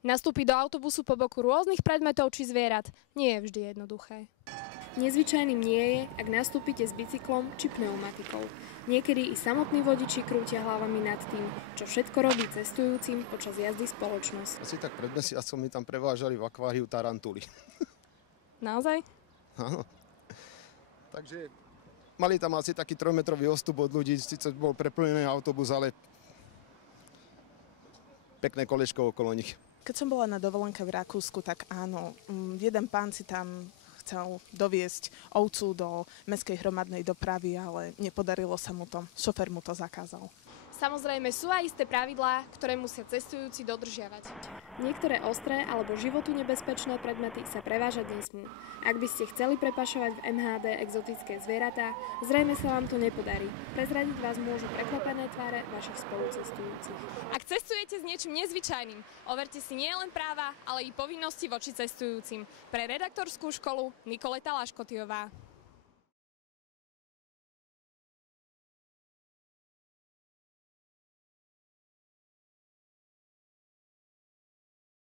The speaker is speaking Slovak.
Nastúpiť do autobusu po boku rôznych predmetov či zvierat nie je vždy jednoduché. Nezvyčajným nie je, ak nastúpite s bicyklom či pneumatikou. Niekedy i samotní vodiči krútia hlavami nad tým, čo všetko robí cestujúcim počas jazdy spoločnosť. Asi tak pred mesiacom mi tam prevážali v akváriu tarantuly. Naozaj? Áno. Takže mali tam asi taký 3-metrový odstup od ľudí, síce bol preplnený autobus, ale pekné kolečko okolo nich. Keď som bola na dovolenke v Rakúsku, tak áno, jeden pán si tam chcel doviesť ovcu do mestskej hromadnej dopravy, ale nepodarilo sa mu to. Šofér mu to zakázal. Samozrejme sú aj isté pravidlá, ktoré musia cestujúci dodržiavať. Niektoré ostré alebo životu nebezpečné predmety sa prevážať nesmú. Ak by ste chceli prepašovať v MHD exotické zvieratá, zrejme sa vám to nepodarí. Prezradiť vás môžu prekvapené tváre vašich spolucestujúcich. Ak cestujete s niečím nezvyčajným, overte si nielen práva, ale i povinnosti voči cestujúcim. Pre redaktorskú školu Nikoleta Laškotiová.